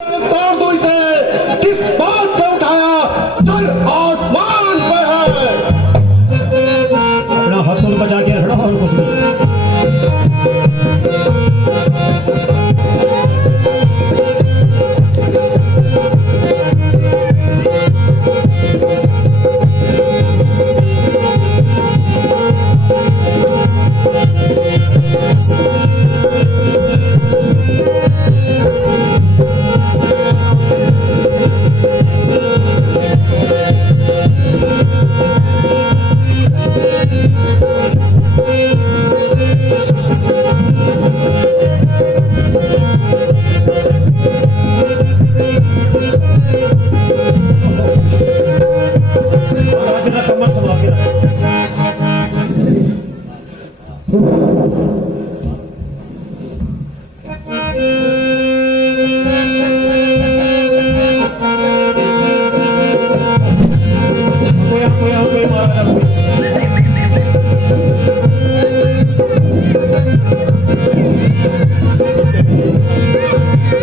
तोड़ दो इसे। किस बात पे उठाया? सर आसमान पे है। अपना हाथ तो बचा के रखना और कुछ नहीं।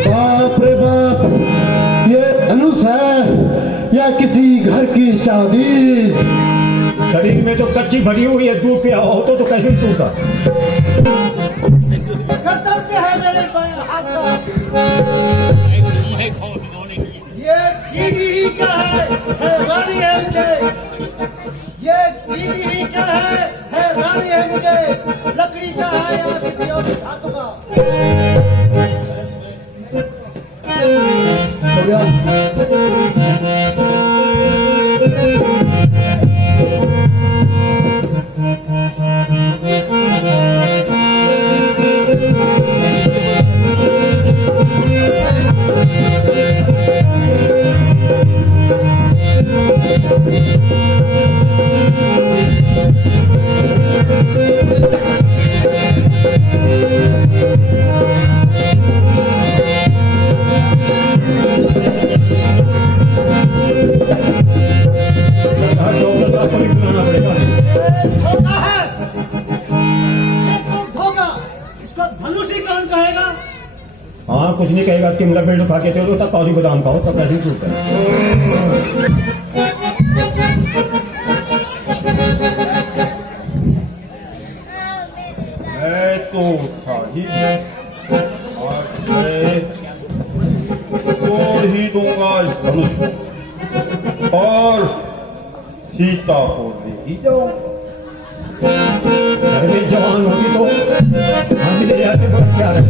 बाप रे बाप, ये धनुष है या किसी घर की शादी? शरीर में तो कच्ची भरी हुई है, दूध पिया हो तो कैसे टूटा? कर्तव्य है मेरे हाथ का। ये चीनी ही का है रानी है मुझे। ये चीनी ही का है रानी है मुझे। लकड़ी का है या किसी और धातु का। धोखा है। ये तो धोखा। इसको धनुष ही कौन कहेगा? हाँ कुछ नहीं कहेगा। तिमला पेड़ उठा के चलो तब कौड़ी गोदाम का हो तब कैसे टूटा? मैं तो था ही और मैं तोड़ ही दूंगा इस धनुष को और सीता को ले ही जाऊं। घर में जवान होगी तो हम भी ले जाते बहुत प्यार है।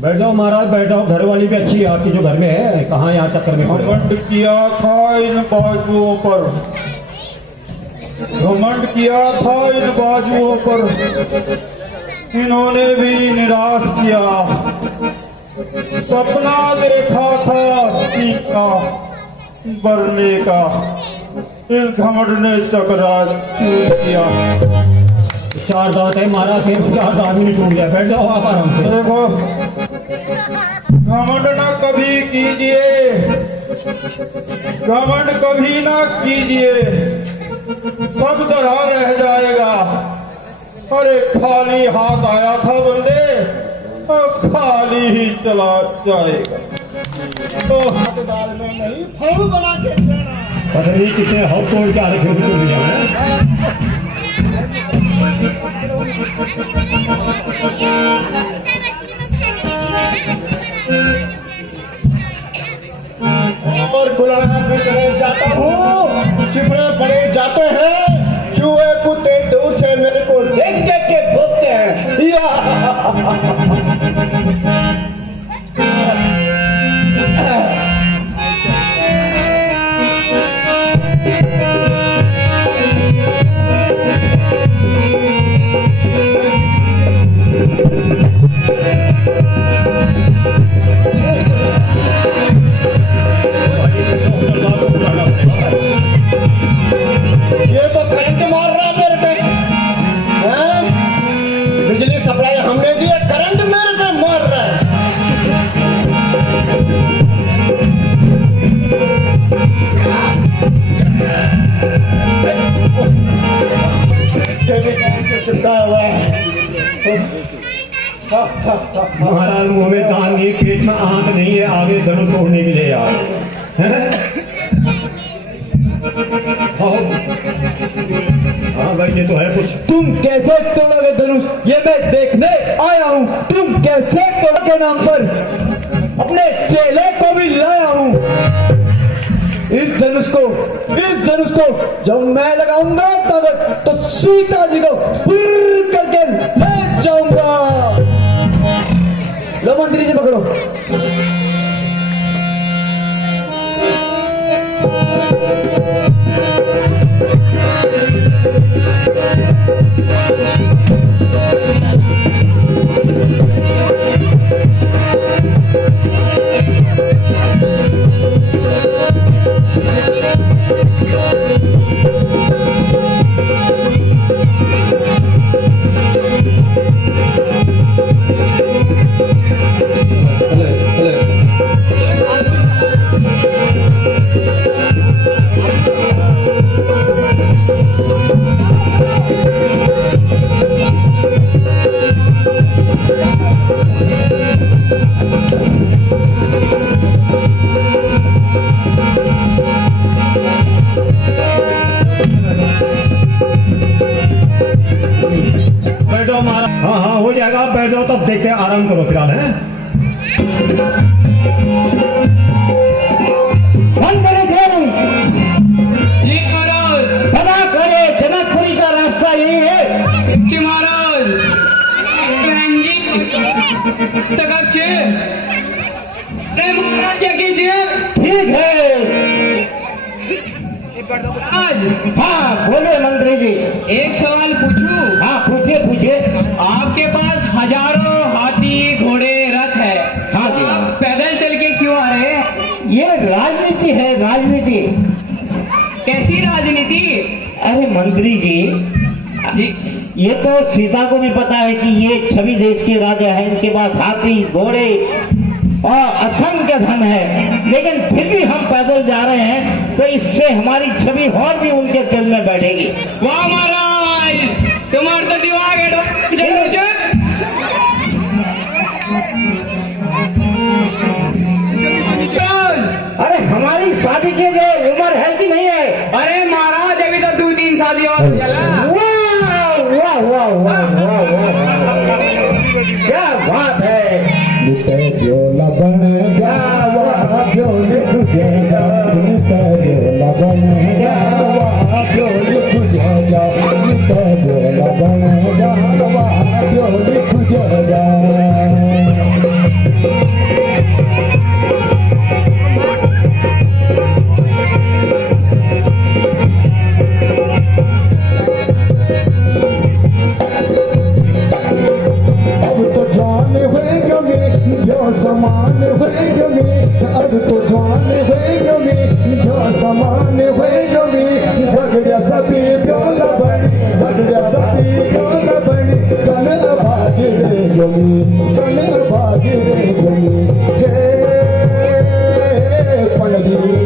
बैठ जाओ महाराज, बैठ जाओ। घर वाली भी अच्छी है आपकी जो घर में है। कहाँ यहाँ चक्कर में पड़े हो? घमंड किया था इन बाजुओं पर, घमंड किया था इन बाजुओं पर, इन्होंने भी निराश किया। सपना देखा था सीता बरने का, इस घमंड ने चकरा चूर किया। चार दांत है महाराज, फिर चार दांत भी नहीं टूट गया। बैठ जाओ आप आराम से। देखो घमंड ना कभी कीजिए, घमंड कभी ना कीजिए, सब तरह रह जाएगा। अरे खाली हाथ आया था बंदे और खाली ही चला जाएगा। तो दाल में नहीं फल बना के देना। पता नहीं कितने हव तोड़ के आ रखे हो दुनिया में। और गुलाब में चले जाता हूँ, चिपड़े पड़े जाते हैं, चूहे कुत्ते दूर से मेरे को देख देख के भोगते हैं। महाराज मुंह में दान नहीं, पेट में आंत नहीं है, आगे धनुष तोड़ने के लिए यार हैं? हाँ भाई ये तो है कुछ। तुम कैसे तोड़ोगे धनुष, ये मैं देखने आया हूँ। तुम कैसे तोड़ोगे नाम पर अपने चेले को भी लाया हूँ। इस धनुष को जब मैं लगाऊंगा तो सीता जी को फिर करके ले जाऊंगा। लो मंत्री जी पकड़ो। बैठो महाराज। हाँ हाँ हो जाएगा, आप बैठ जाओ, तब देखते हैं, आराम करो फिलहाल है। जी महाराज। पता करे जनकपुरी का रास्ता यही है। जी महाराज। तक महाराज क्या कीजिए। ठीक है। आज हाँ बोले मंत्री जी। एक सवाल पूछूं। हाँ पूछिए। आपके पास हजारों हाथी घोड़े रथ है, हाँ जी। आप पैदल चल के क्यों आ रहे हैं। ये राजनीति है, राजनीति। कैसी राजनीति। अरे मंत्री जी, ये तो सीता को भी पता है कि ये छवि देश के राजा हैं, इनके पास हाथी घोड़े और असंख्य धन है, लेकिन फिर भी हम पैदल जा रहे हैं तो इससे हमारी छवि और भी उनके दिल में बैठेगी। वाह महाराज, तुम्हारे तो दिमाग है। अरे हमारी शादी की जो उम्र है कि नहीं है। अरे महाराज अभी तो 2-3 शादी और चला। वाह वाह वाह वाह वाह, क्या बात है। समान अब तो जान जो समान झगड़ा सभी प्योला बनी कन भागी रे गोमी पलजी बन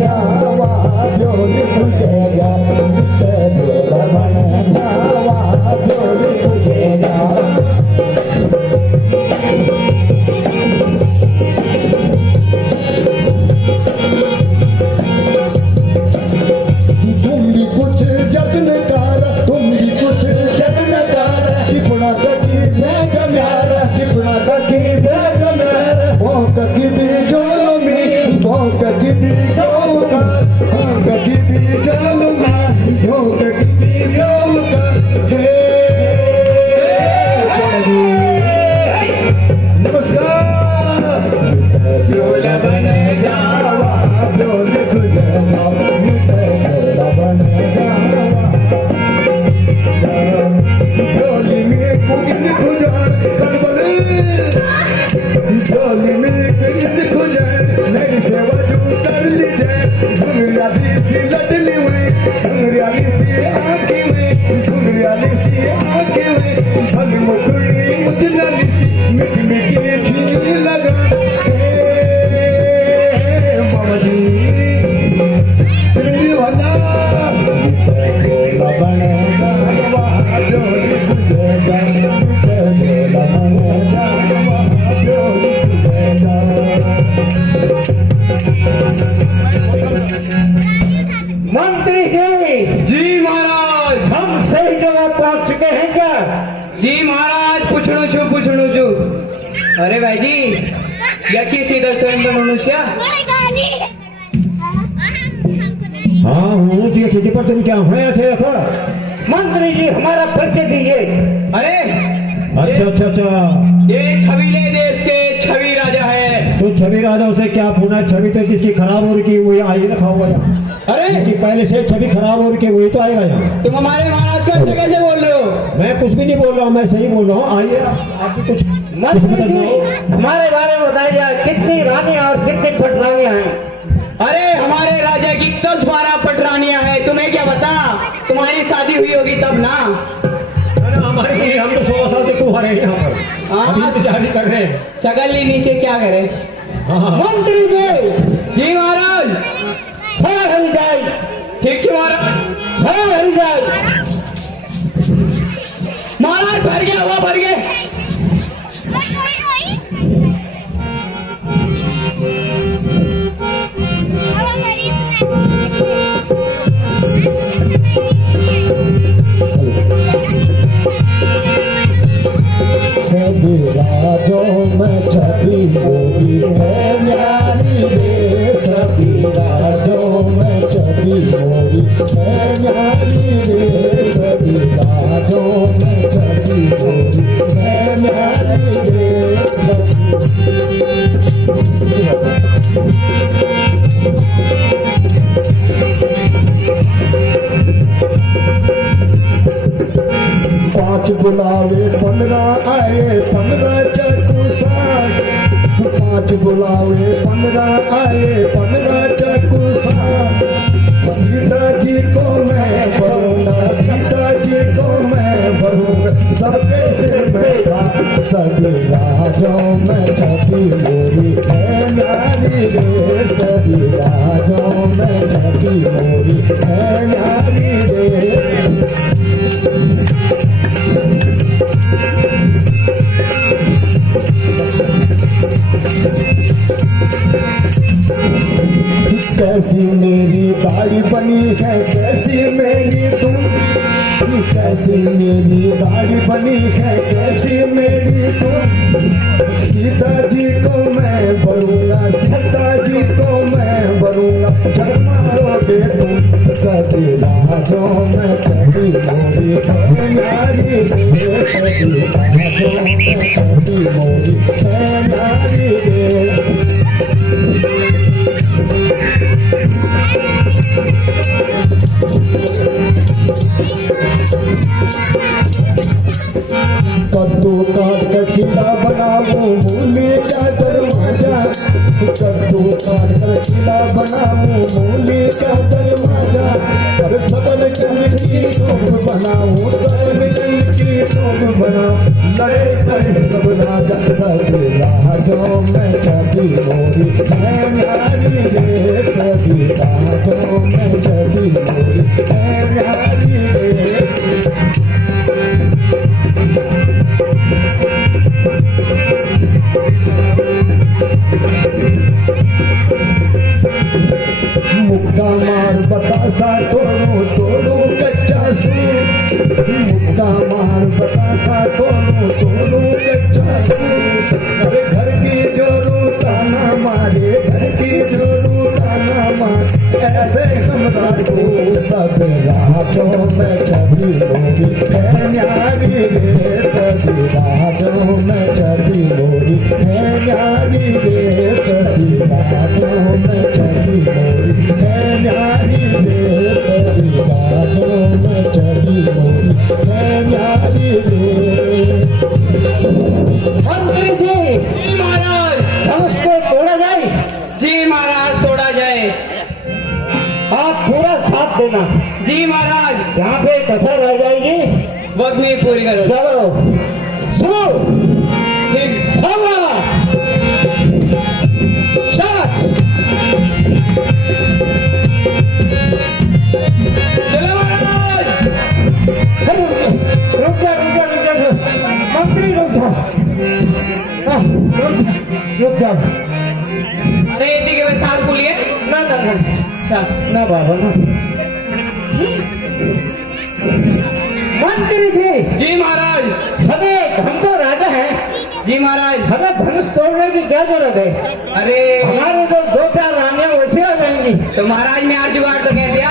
जावा जोली तुझेगा बन जावा जोली तुझेगा। तुम भी कुछ जतन कर, तुम भी कुछ जतन कर, टिपना ककी बैग म्यारा, टिपना ककी बैग म्यारा, वो ककी भी जोमी, वो ककी भी जोगा, वो ककी भी जोगा, वो ककी भी जोगा। नमस्कार। प्योला बन जावा जोली तुझेगा, जोली में कुकिन खुजान कनबले, जोली में कुकिन खुजान मेरी सेवा जो कर लीजिए। घुंघराली सी लडली हुई, घुंघराली सी आंखें हुई, घुंघराली सी आंखें हुई, भली मुकुड़ी मुचलाली सी मीठी मीठी खींच लगा। मामा जी तेरी वाला बनेगा जी महाराज पुछणू छू अरे भाई जी यकी सीधा स्वयं मनुष्य हाँ हूँ जी किसी पर तुम क्या हुए थे देखो मंत्री जी हमारा परिचय दीजिए। अरे अच्छा ये छबीले देश के छवि राजा है। तो छवि राजा से क्या पूछना, छवि तो जिसकी खराब हो रही वही आई रखा हुआ यहाँ। अरे कि पहले से छवि खराब हो रही वही तो आएगा यहाँ। तुम हमारे महाराज को ऐसे कैसे बोल रहे हो? मैं कुछ भी नहीं बोल रहा हूँ, मैं सही बोल रहा हूँ। आइए आप भी कुछ मंत्री जी हमारे बारे में बताइए कितनी रानियां और कितनी पटरानियां हैं? अरे हमारे राजा की 10-12 पटरानियां हैं, तुम्हें क्या पता? तुम्हारी शादी हुई होगी तब ना। हमारे हम तो 16 साल से कुंवारे हैं यहाँ पर, हाँ। अभी इंतजार कर रहे हैं। सगली नीचे क्या करे? हाँ। मंत्री जी महाराज हल जाए। ठीक है महाराज। हल जाए। महाराज भर गया हुआ भर गया। सभी राजों में छवि मोरी है न्यारी रे। सभी राजों में छवि मोरी है न्यारी रे। सभी राजों में छवि मोरी है न्यारी रे। पांच बुलावे 15 आए 15 चक्कू साथ। 5 बुलावे 15 आए 15 चक्कू साथ। सीता जी को मैं भरूंगा, सीता जी को मैं भरूंगा, सबके सिर बेटा। सभी राजों में छवि मोरी है न्यारी रे। सभी राजों में छवि मोरी है न्यारी रे। कैसी मेरी दाढ़ी बनी है, कैसी मेरी तुम। कैसी मेरी दाढ़ी बनी है, कैसी मेरी तुम। सीता जी को मैं भरूंगा, सीता जी को मैं भरूंगा, जब मारोगे तुम। सभी राजों में छवि मोरी है न्यारी रे। सभी राजों में छवि मोरी है न्यारी रे। कद्दू काट कर खिला बनाऊं मूली का दरवाजा। कद्दू काट कर खिला बनाऊं मूली का दरवाजा। और सबल चंद की टोप बनाऊं, सबल चंद की टोप बनाऊं। लड़े करे सब राजा। सभी राजों में छवि मोरी है न्यारी रे। सभी राजों में छवि मोरी है न्यारी रे। मुक्का मार बतासा तोड़ो तोड़ो कच्चा सूट। मुक्का मार बतासा तोड़ो तोड़ो कच्चा सूट। अरे घर की जोरू ताना मारे, घर की जोरू ताना मारे, ऐसे सम्राट को। सब राजों में छवि मोरी है न्यारी रे। सभी राजों में छवि मोरी है न्यारी रे। सभी राजों में छवि मोरी है न्यारी रे। सभी राजों में छवि मोरी है न्यारी रे। मंत्री जी महाराज धनुष को तोड़ा जाए। जी महाराज तोड़ा जाए। आप पूरा साथ देना। जी महाराज जहाँ पे कसर रह जाएगी वक्त में पूरी करो। चलो सुनो। ठीक। हवा शाबाश। चलो महाराज। रुक जा मंत्री रुक जा। हाँ, रुक जा। अरे इतनी के साथ बोलिए ना ना ना अच्छा ना बाबा ना। मंत्री जी जी महाराज हम तो राजा हैं, जी महाराज। हमें धनुष तोड़ने की क्या जरूरत है? अरे हमारे तो 2-4 रानियां वैसे आ जाएंगी। तो महाराज मैं आज जुगाड़ तो कह दिया।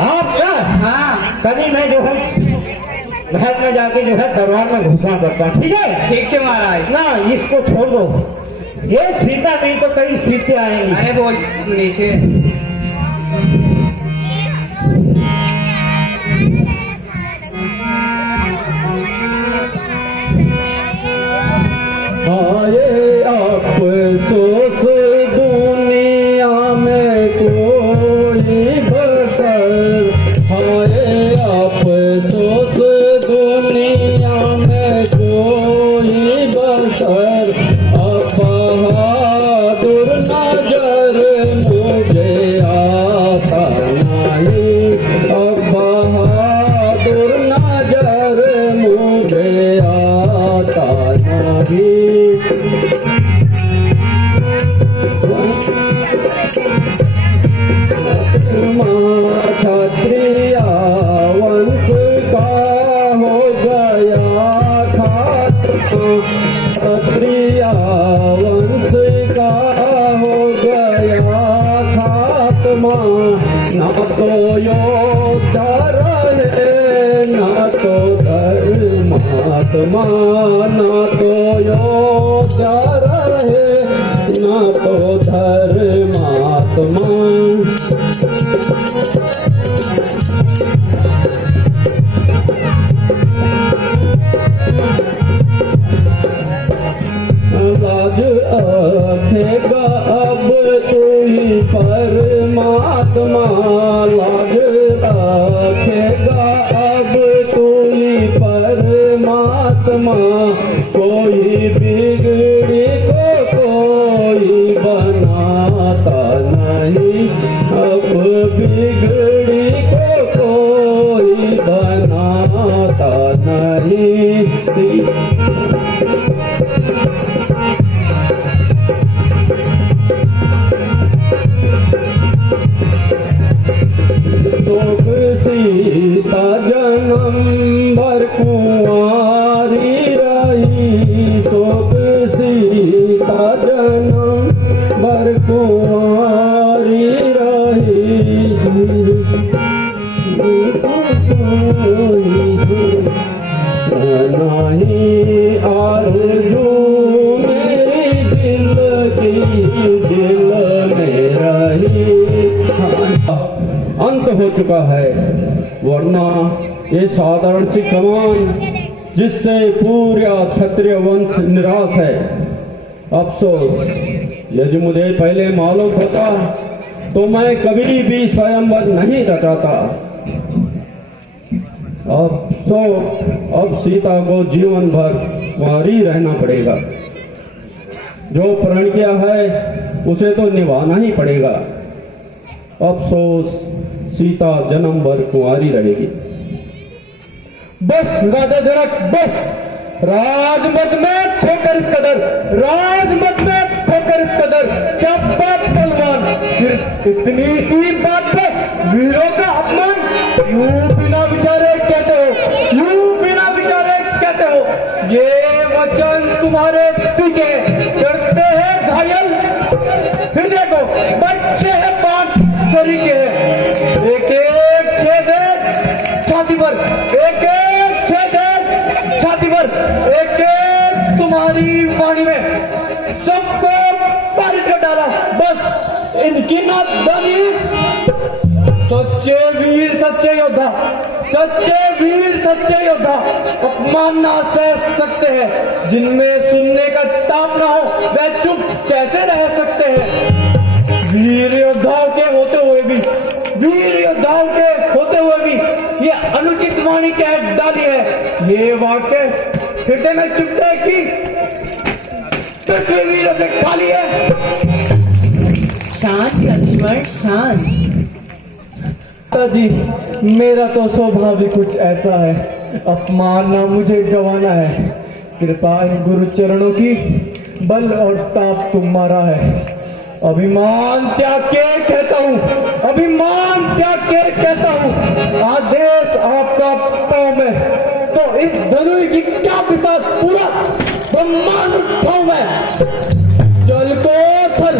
आप क्या? हाँ कभी मैं जो है महल में जाके जो है दरबार में घोषणा करता हूँ, ठीक है ठीक है महाराज। ना? इसको छोड़ दो, ये सीता नहीं तो कई सीते आएंगी। अरे बोल नीचे। आए अफसोस दुनिया में कोई बसर, आए अफसोस दुनिया में कोई बसर, अब बहादुर नजर मुझे आता नहीं, अब बहादुर नजर मुझे आता नहीं। क्षत्रिया वंश का हो गया खात, क्षत्रिया वंश का हो गया खात्मा, ना तो योद्धा रहे ना तो धर्मात्मा, ना तो योद्धा रहे ना तो धर्मात्मा। लाज रखेगा अब तू ही परमात्मा, लाज रखेगा अब तू ही परमात्मा, कोई बिगड़ी को कोई बनाता नहीं, अब बिगड़ी को कोई बनाता नहीं। शोक सीता जन्म भर कुंवारी रही, शोक सीता जन्म भर कुंवारी रही, नहीं आरज़ू मेरी दिल की दिल में रही। अंत हो चुका है, वरना ये साधारण सी कमान जिससे पूरा क्षत्रिय वंश निराश है। अफसोस, यदि मुझे पहले मालूम होता तो मैं कभी भी स्वयंवर नहीं रचाता। अब सीता को जीवन भर कुंवारी रहना पड़ेगा। जो प्रण किया है उसे तो निभाना ही पड़ेगा। अफसोस, सीता जन्म भर कुंवारी रहेगी। बस राजा जनक, बस राजमत में ठोकर इस कदर, राजमत में ठोकर इस कदर। क्या बात बलवान, सिर्फ इतनी सी बात पे वीरों का अपमान। यूं बिना विचारे कहते हो, यूं बिना विचारे कहते हो। ये वचन तुम्हारे तीखे करते हैं घायल। फिर देखो, बच्चे हैं 5 तरीके हैं, एक एक छेद छाती पर, एक एक छेद छाती पर, एक एक तुम्हारी वाणी में सबको पारित कर डाला। बस इनकी नादानी। सच्चे वीर सच्चे योद्धा, सच्चे वीर सच्चे योद्धा अपमान ना सह सकते हैं। जिनमें सुनने का ताप ना हो वह चुप कैसे रह सकते हैं। वीर योद्धाओं के होते हुए भी, वीर योद्धाओं के होते हुए भी ये अनुचित वाणी कह डाली है। ये वाक्य हृदय में चुपते की पृथ्वी वीरों से खाली है। शांत लक्ष्मण शांत। जी, मेरा तो स्वभाव भी कुछ ऐसा है, अपमान ना मुझे गंवाना है। कृपा इन गुरु चरणों की, बल और ताप तुम्हारा है। अभिमान त्याग के कहता हूँ, अभिमान त्याग के कहता हूँ। आदेश आपका पाँव में, तो इस धनुष की क्या पिसाच पूरा ब्रह्मांड उठाऊं मैं। जल को थल,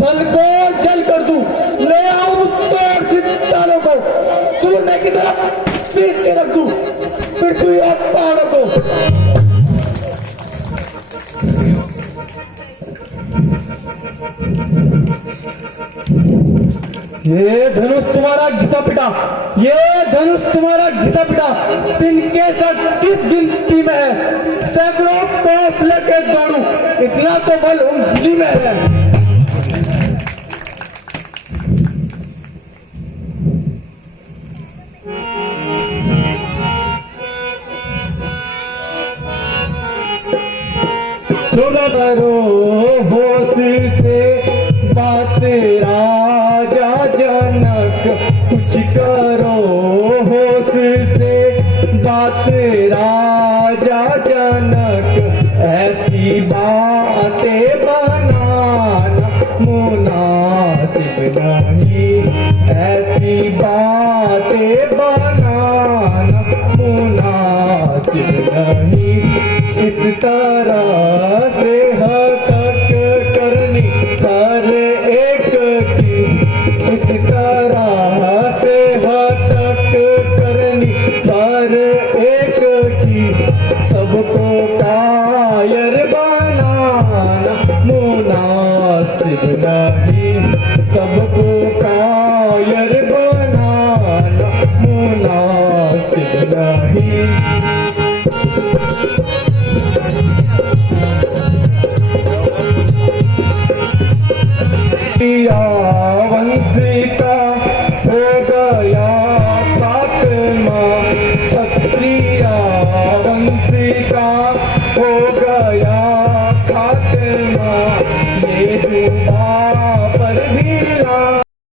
थल को जल कर दूं, ले आऊं तोड़ सितारों को, सूर्य की तरफ पीस के रख दूं पृथ्वी और पहाड़ों को। ये धनुष तुम्हारा घिसा पिटा, ये धनुष तुम्हारा घिसा पिटा 3 के किस गिनती में है। सैकड़ों कोस लेके दौड़ू, इतना तो बल उंगली में है। करो होश से बात राजा जनक, कुछ करो होश से बात राजा जनक। ऐसी बातें बनाना मुनासिब नहीं, ऐसी बातें बनाना मुनासिब नहीं। इस तरह से हरकत करनी हर एक की, इस तरह से हरकत करनी हर एक की। सबको कायर बनाना मुनासिब नहीं, सबको कायर बनाना मुनासिब नहीं। वंशिका हो गया खात्मा, क्षत्रिया वंशिका हो गया खात्मा। ये